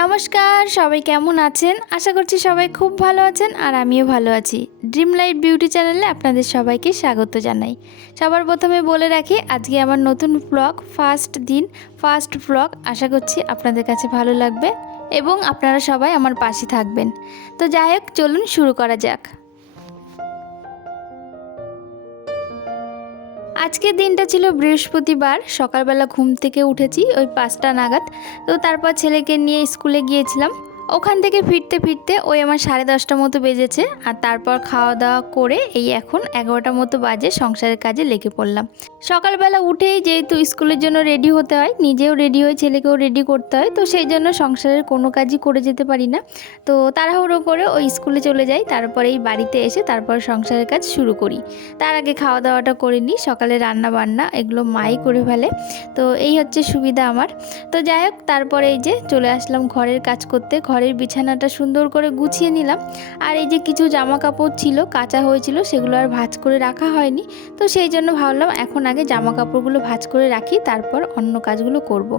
নমস্কার, সবাই কেমন আছেন? আশা করছি সবাই খুব ভালো আছেন আর আমিও ভালো আছি। ড্রিম লাইট বিউটি চ্যানেলে আপনাদের সবাইকে স্বাগত জানাই। সবার প্রথমে বলে রাখি, আজকে আমার নতুন ব্লগ ফার্স্ট দিন ফার্স্ট ব্লগ আশা করছি আপনাদের কাছে ভালো লাগবে এবং আপনারা সবাই আমার পাশে থাকবেন। তো যাই হোক, চলুন শুরু করা যাক। আজকের দিনটা ছিল বৃহস্পতিবার। সকালবেলা ঘুম থেকে উঠেছি, ওই পাঁচটা নাগাদ। তো তারপর ছেলেকে নিয়ে স্কুলে গিয়েছিলাম। ওখান থেকে ফিরতে ফিরতে ওই আমার সাড়ে দশটা মতো বেজেছে আর তারপর খাওয়া দাওয়া করে এই এখন এগারোটা মতো বাজে সংসারের কাজে লেগে পড়লাম। সকালবেলা উঠেই যেহেতু স্কুলের জন্য রেডি হতে হয়, নিজেও রেডি হয়ে ছেলেকেও রেডি করতে হয়, তো সেই জন্য সংসারের কোনো কাজই করে যেতে পারি না। তো তাড়াহুড়ো করে ওই স্কুলে চলে যাই, তারপরে এই বাড়িতে এসে তারপর সংসারের কাজ শুরু করি। তার আগে খাওয়া দাওয়াটা করে নিই, সকালে রান্না বান্না এগুলো মাই করে ফেলে, তো এই হচ্ছে সুবিধা আমার। তো যাই হোক, তারপরে এই যে চলে আসলাম ঘরের কাজ করতে ঘরের বিছানাটা সুন্দর করে গুছিয়ে নিলাম আর এই যে কিছু জামা কাপড় ছিল, কাঁচা হয়েছিল, সেগুলো আর ভাঁজ করে রাখা হয়নি তো সেই জন্য ভাবলাম এখন আগে জামা কাপড়গুলো ভাঁজ করে রাখি, তারপর অন্য কাজগুলো করব।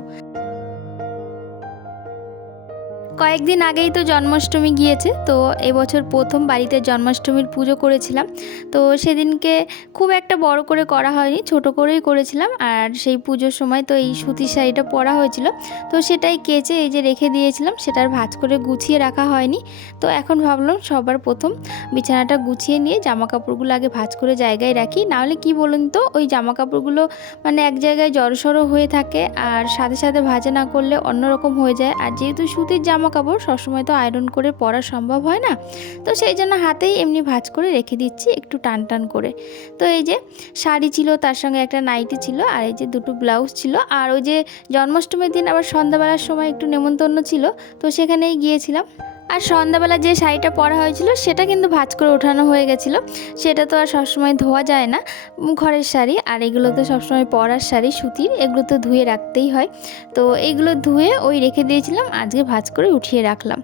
কয়েকদিন আগেই তো জন্মাষ্টমী গিয়েছে, তো এবছর প্রথম বাড়িতে জন্মাষ্টমীর পুজো করেছিলাম। তো সেদিনকে খুব একটা বড় করে করা হয়নি, ছোট করেই করেছিলাম আর সেই পুজোর সময় তো এই সুতির শাড়িটা পরা হয়েছিল। তো সেটাই কেচে এই যে রেখে দিয়েছিলাম সেটার ভাজ করে গুছিয়ে রাখা হয়নি। তো এখন ভাবলাম সবার প্রথম বিছানাটা গুছিয়ে নিয়ে জামা কাপড়গুলো আগে ভাঁজ করে জায়গায় রাখি। নাহলে কি বলুন তো, ওই জামা কাপড়গুলো মানে এক জায়গায় জড়সড়ো হয়ে থাকে আর সাথে সাথে ভাজা না করলে অন্যরকম হয়ে যায়। আর যেহেতু সুতির জামা কাপড় সবসময় তো আয়রন করে পরা সম্ভব হয় না। তো সেই জন্য হাতেই এমনি ভাজ করে রেখে দিচ্ছি একটু টান টান করে। তো এই যে শাড়ি ছিল, তার সঙ্গে একটা নাইটি ছিল আর এই যে দুটো ব্লাউজ ছিল। আর ওই যে জন্মাষ্টমীর দিন আবার সন্ধ্যাবেলার সময় একটু নেমন্তন্ন ছিল, তো সেখানেই গিয়েছিলাম। আর সন্ধ্যাবেলা যে শাড়িটা পরা হয়েছিল, সেটা কিন্তু ভাঁজ করে ওঠানো হয়ে গেছিল। সেটা তো আর সবসময় ধোয়া যায় না। ঘরের শাড়ি, আর এগুলো তো সবসময় পরার শাড়ি, সুতির, এগুলো তো ধুয়ে রাখতেই হয়। তো এইগুলো ধুয়ে ওই রেখে দিয়েছিলাম, আজকে ভাঁজ করে উঠিয়ে রাখলাম।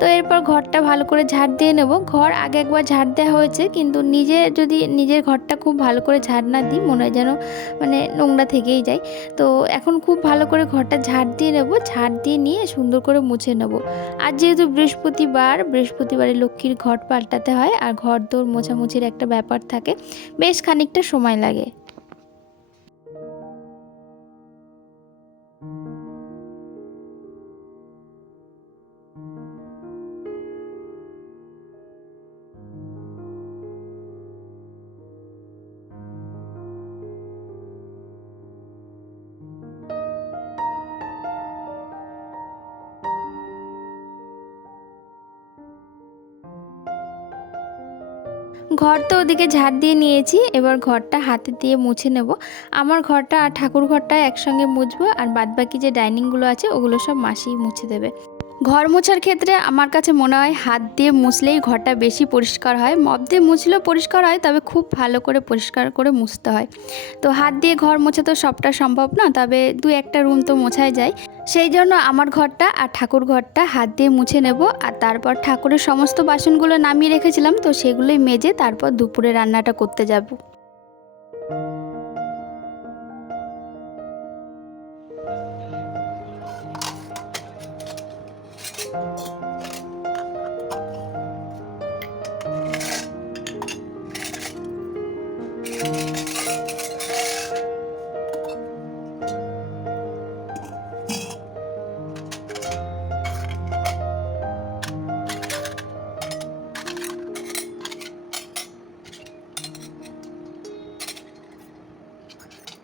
তো এরপর ঘরটা ভালো করে ঝাড় দিয়ে নেব। ঘর আগে একবার ঝাড় দেওয়া হয়েছে, কিন্তু নিজে যদি নিজের ঘরটা খুব ভালো করে ঝাড় না দিই, মনে হয় যেন মানে নোংরা থেকেই যায়। তো এখন খুব ভালো করে ঘরটা ঝাড় দিয়ে নেব, ঝাড় দিয়ে নিয়ে সুন্দর করে মুছে নেব। আর যেহেতু বৃহস্পতিবার, বৃহস্পতিবারে লক্ষ্মীর ঘট পাল্টাতে হয় আর ঘর দৌড় মোছামুছির একটা ব্যাপার থাকে। বেশ খানিকটা সময় লাগে। ঘর তো ওদিকে ঝাড় দিয়ে নিয়েছি, এবার ঘরটা হাতে দিয়ে মুছে নেব। আমার ঘরটা আর ঠাকুর ঘরটা একসঙ্গে মুছবো, আর বাদবাকি যে ডাইনিংগুলো আছে, ওগুলো সব মাসি মুছে দেবে। ঘর মোছার ক্ষেত্রে আমার কাছে মনে হয় হাত দিয়ে মুছলেই ঘরটা বেশি পরিষ্কার হয়। মপ দিয়ে মুছলেও পরিষ্কার হয়, তবে খুব ভালো করে পরিষ্কার করে মুছতে হয়। তো হাত দিয়ে ঘর মোছা তো সবটা সম্ভব না, তবে দু একটা রুম তো মোছাই যায়। সেই জন্য আমার ঘরটা আর ঠাকুর ঘরটা হাত দিয়ে মুছে নেব, আর তারপর ঠাকুরের সমস্ত বাসনগুলো নামিয়ে রেখেছিলাম, তো সেগুলোই মেজে তারপর দুপুরে রান্নাটা করতে যাব।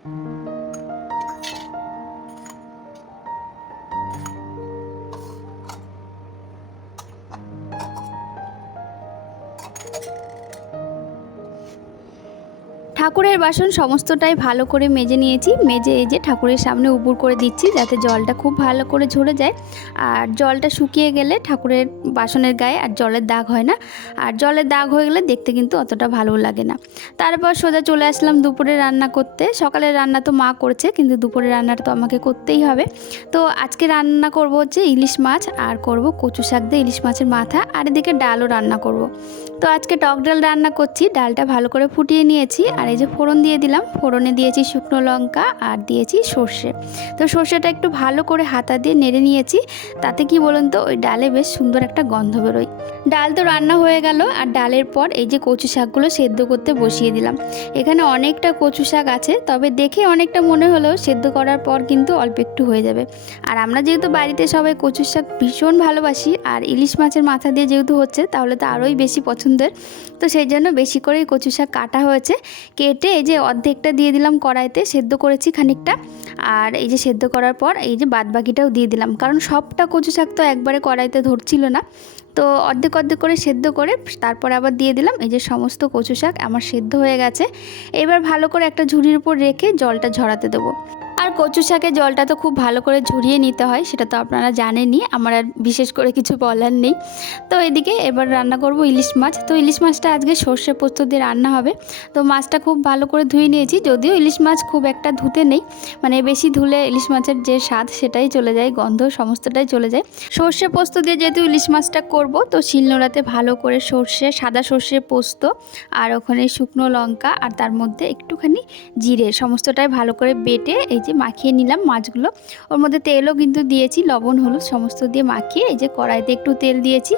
Mm-hmm. ঠাকুরের বাসন সমস্তটাই ভালো করে মেজে নিয়েছি। মেজে এই যে ঠাকুরের সামনে উপুর করে দিচ্ছি যাতে জলটা খুব ভালো করে ঝরে যায়। আর জলটা শুকিয়ে গেলে ঠাকুরের বাসনের গায়ে আর জলের দাগ হয় না। আর জলের দাগ হয়ে গেলে দেখতে কিন্তু অতটা ভালো লাগে না। তারপর সোজা চলে আসলাম দুপুরে রান্না করতে। সকালের রান্না তো মা করছে, কিন্তু দুপুরে রান্নাটা তো আমাকে করতেই হবে। তো আজকে রান্না করব হচ্ছে ইলিশ মাছ আর করব কচু শাক দিয়ে ইলিশ মাছের মাথা আর এদিকে ডালও রান্না করব। তো আজকে টক ডাল রান্না করছি, ডালটা ভালো করে ফুটিয়ে নিয়েছি আর এই যে ফোড়ন দিয়ে দিলাম, ফোড়নে দিয়েছি শুকনো লঙ্কা আর দিয়েছি সর্ষে। তো সর্ষেটা একটু ভালো করে হাতা দিয়ে নেড়ে নিয়েছি, তাতে কি বলুন তো, ওই ডালে বেশ সুন্দর একটা গন্ধ বেরোয়। ডাল তো রান্না হয়ে গেল, আর ডালের পর এই যে কচু শাকগুলো সেদ্ধ করতে বসিয়ে দিলাম। এখানে অনেকটা কচু শাক আছে, তবে দেখে অনেকটা মনে হলেও সেদ্ধ করার পর কিন্তু অল্প একটু হয়ে যাবে। আর আমরা যেহেতু বাড়িতে সবাই কচু শাক ভীষণ ভালোবাসি, আর ইলিশ মাছের মাথা দিয়ে যেহেতু হচ্ছে, তাহলে তো আরোই বেশি পছন্দের। তো সেই জন্য বেশি করেই কচু শাক কাটা হয়েছে। কেটে এই যে অর্ধেকটা দিয়ে দিলাম কড়াইতে, সেদ্ধ করেছি খানিকটা। আর এই যে সেদ্ধ করার পর এই যে বাদবাকিটাও দিয়ে দিলাম। কারণ সবটা কচু শাক তো একবারে কড়াইতে ধরছিল না। তো অর্ধেক অর্ধেক করে সেদ্ধ করে তারপর আবার দিয়ে দিলাম এই যে সমস্ত কচু শাক। আমার সেদ্ধ হয়ে গেছে। এবার ভালো করে একটা ঝুড়ির উপর রেখে জলটা ঝরাতে দেবো। আর কচু শাকের জলটা তো খুব ভালো করে ঝরিয়ে নিতে হয়, সেটা তো আপনারা জানেনই, আমার আর বিশেষ করে কিছু বলার নেই। তো এদিকে এবার রান্না করব ইলিশ মাছ। তো ইলিশ মাছটা আজকে সর্ষে পোস্ত দিয়ে রান্না হবে। তো মাছটা খুব ভালো করে ধুয়ে নিয়েছি, যদিও ইলিশ মাছ খুব একটা ধুতে নেই মানে বেশি ধুলে ইলিশ মাছের যে স্বাদ সেটাই চলে যায়, গন্ধ সমস্তটাই চলে যায়। সর্ষে পোস্ত দিয়ে যেহেতু ইলিশ মাছটা করব, তো শিলনোড়াতে ভালো করে সর্ষে, সাদা সর্ষে পোস্ত আর ওখানে শুকনো লঙ্কা আর তার মধ্যে একটুখানি জিরে, সমস্তটাই ভালো করে বেটে এই মাখিয়ে নিলাম মাছগুলো। ওর মধ্যে তেলও কিন্তু দিয়েছি, লবণ, হলুদ সমস্ত দিয়ে মাখিয়ে এই যে কড়াইতে একটু তেল দিয়েছি।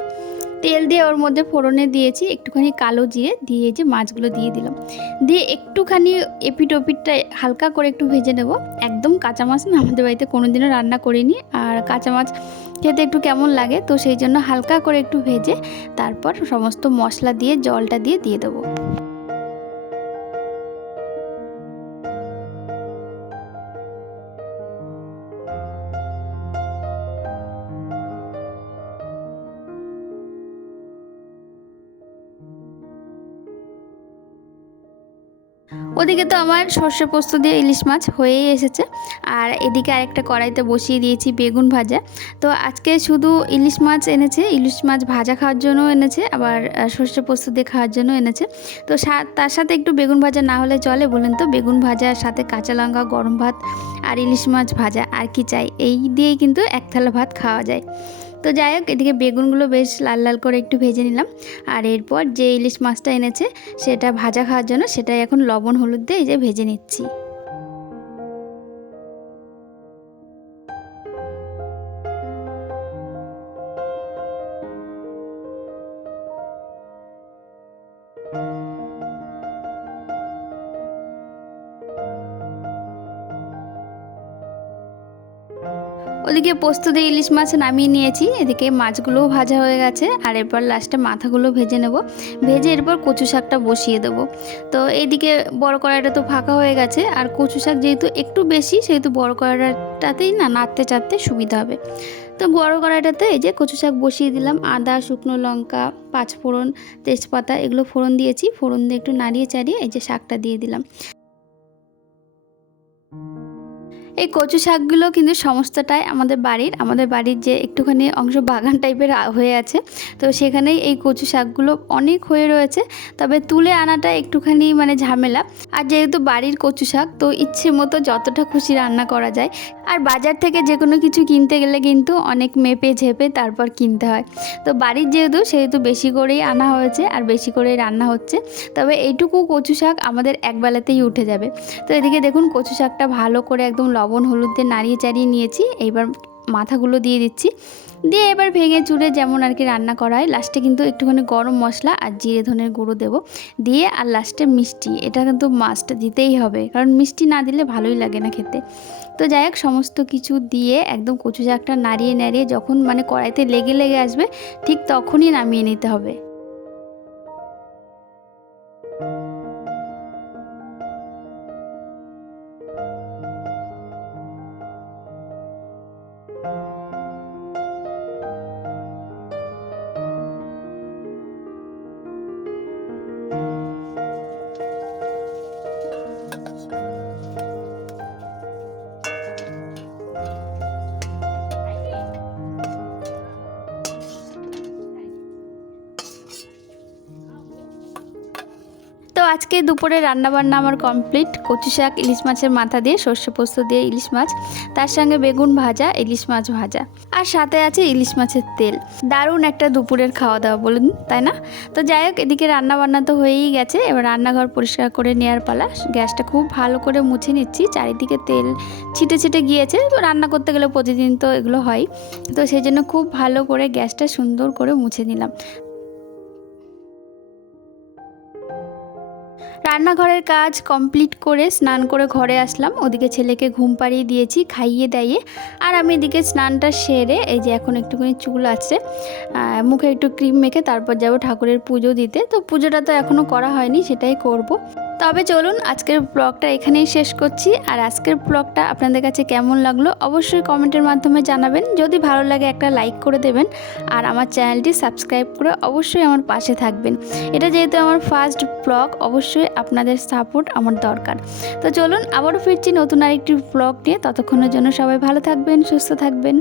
তেল দিয়ে ওর মধ্যে ফোড়নে দিয়েছি, একটুখানি কালো জিরে দিয়ে যে মাছগুলো দিয়ে দিলাম। দিয়ে একটুখানি এপিট ওপিটটা হালকা করে একটু ভেজে নেব। একদম কাঁচা মাছ না, আমাদের বাড়িতে কোনোদিনও রান্না করিনি। আর কাঁচা মাছ খেতে একটু কেমন লাগে, তো সেই জন্য হালকা করে একটু ভেজে তারপর সমস্ত মশলা দিয়ে, জলটা দিয়ে দিয়ে দেবো। ওদিকে তো আমার সর্ষে পোস্ত দিয়ে ইলিশ মাছ হয়েই এসেছে। আর এদিকে আরেকটা কড়াইতে বসিয়ে দিয়েছি বেগুন ভাজা। তো আজকে শুধু ইলিশ মাছ এনেছে, ইলিশ মাছ ভাজা খাওয়ার জন্য এনেছে, আবার সর্ষে পোস্ত দিয়ে খাওয়ার জন্য এনেছে। তো তার সাথে একটু বেগুন ভাজা না হলে চলে বলেন তো বেগুন ভাজার সাথে কাঁচা লঙ্কা, গরম ভাত আর ইলিশ মাছ ভাজা, আর কি চাই? এই দিয়েই কিন্তু এক থালা ভাত খাওয়া যায়। তো যাই হোক, এদিকে বেগুনগুলো বেশ লাল লাল করে একটু ভেজে নিলাম। আর এরপর যে ইলিশ মাছটা এনেছে, সেটা ভাজা খাওয়ার জন্য সেটাই এখন লবণ, হলুদ দিয়ে এই যে ভেজে নিচ্ছি। ওদিকে পোস্ত দিয়ে ইলিশ মাছ নামিয়ে নিয়েছি। এদিকে মাছগুলোও ভাজা হয়ে গেছে। আর এরপর লাস্টে মাথাগুলো ভেজে নেব। ভেজে এরপর কচু শাকটা বসিয়ে দেবো। তো এইদিকে বড় কড়াইটা তো ফাঁকা হয়ে গেছে। আর কচু শাক যেহেতু একটু বেশি, সেহেতু বড় কড়াইটাতেই না নাড়তে চাড়তে সুবিধা হবে। তো বড় কড়াইটাতে এই যে কচু শাক বসিয়ে দিলাম। আদা, শুকনো লঙ্কা, পাঁচফোড়ন, তেজপাতা এগুলো ফোড়ন দিয়েছি। ফোড়ন দিয়ে একটু নাড়িয়ে চাড়িয়ে এই যে শাকটা দিয়ে দিলাম। এই কচু শাকগুলো কিন্তু সমস্তটাই আমাদের বাড়ির আমাদের বাড়ির যে একটুখানি অংশ বাগান টাইপের হয়ে আছে। তো সেখানেই এই কচু শাকগুলো অনেক হয়ে রয়েছে, তবে তুলে আনাটা একটুখানি মানে ঝামেলা। আর যেহেতু বাড়ির কচু শাক, তো ইচ্ছে মতো যতটা খুশি রান্না করা যায়। আর বাজার থেকে যে কোনো কিছু কিনতে গেলে কিন্তু অনেক মেপে ঝেপে তারপর কিনতে হয়। তো বাড়ির যেহেতু, সেহেতু বেশি করেই আনা হয়েছে আর বেশি করেই রান্না হচ্ছে। তবে এইটুকু কচু শাক আমাদের একবেলাতেই উঠে যাবে। তো এদিকে দেখুন কচু শাকটা ভালো করে একদম লবণ, হলুদ দিয়ে নাড়িয়ে চাড়িয়ে নিয়েছি। এইবার মাথাগুলো দিয়ে দিচ্ছি। দিয়ে এবার ভেঙে চুড়ে যেমন আর কি রান্না করা হয় লাস্টে কিন্তু একটুখানি গরম মশলা আর জিরে ধনের গুঁড়ো দেবো। দিয়ে আর লাস্টে মিষ্টি, এটা কিন্তু মাস্ট দিতেই হবে, কারণ মিষ্টি না দিলে ভালোই লাগে না খেতে। তো যাই হোক, সমস্ত কিছু দিয়ে একদম কচু শাকটা নাড়িয়ে নাড়িয়ে যখন মানে কড়াইতে লেগে লেগে আসবে, ঠিক তখনই নামিয়ে নিতে হবে। আজকে দুপুরে রান্নাবান্না আমার কমপ্লিট। কচু শাক, ইলিশ মাছের মাথা দিয়ে, সর্ষে পোস্ত দিয়ে ইলিশ মাছ। তার সঙ্গে বেগুন ভাজা, ইলিশ মাছ ভাজা। আর সাথে আছে ইলিশ মাছের তেল। দারুণ একটা দুপুরের খাওয়া দাওয়া বলুন, তাই না? তো যাই হোক, এদিকে রান্নাবান্না তো হয়েই গেছে। এবার রান্নাঘর পরিষ্কার করে নেওয়ার পালা। গ্যাসটা খুব ভালো করে মুছে নিচ্ছি। চারিদিকে তেল ছিটে ছিটে গিয়েছে। তো রান্না করতে গেলে প্রতিদিন তো এগুলো হয়। তো সেই জন্য খুব ভালো করে গ্যাসটা সুন্দর করে মুছে নিলাম। রান্নাঘরের কাজ কমপ্লিট করে স্নান করে ঘরে আসলাম। ওদিকে ছেলেকে ঘুম পাড়িয়ে দিয়েছি, খাইয়ে দাইয়ে। আর আমি এদিকে স্নানটা সেরে এই যে এখন একটুখানি চুল আছে মুখে একটু ক্রিম মেখে তারপর যাব ঠাকুরের পুজো দিতে। তো পুজোটা তো এখনও করা হয়নি, সেটাই করব। তবে চলুন আজকের ব্লগটা এখানেই শেষ করছি। আর আজকের ব্লগটা আপনাদের কাছে কেমন লাগল অবশ্যই কমেন্টের মাধ্যমে জানাবেন। যদি ভালো লাগে একটা লাইক করে দেবেন। আর আমার চ্যানেলটি সাবস্ক্রাইব করে অবশ্যই আমার পাশে থাকবেন। এটা যেহেতু আমার ফার্স্ট ব্লগ, অবশ্যই আপনাদের সাপোর্ট আমার দরকার। তো চলুন আবারও ফিরছি নতুন আরেকটি ব্লগ নিয়ে। ততক্ষণের জন্য সবাই ভালো থাকবেন, সুস্থ থাকবেন।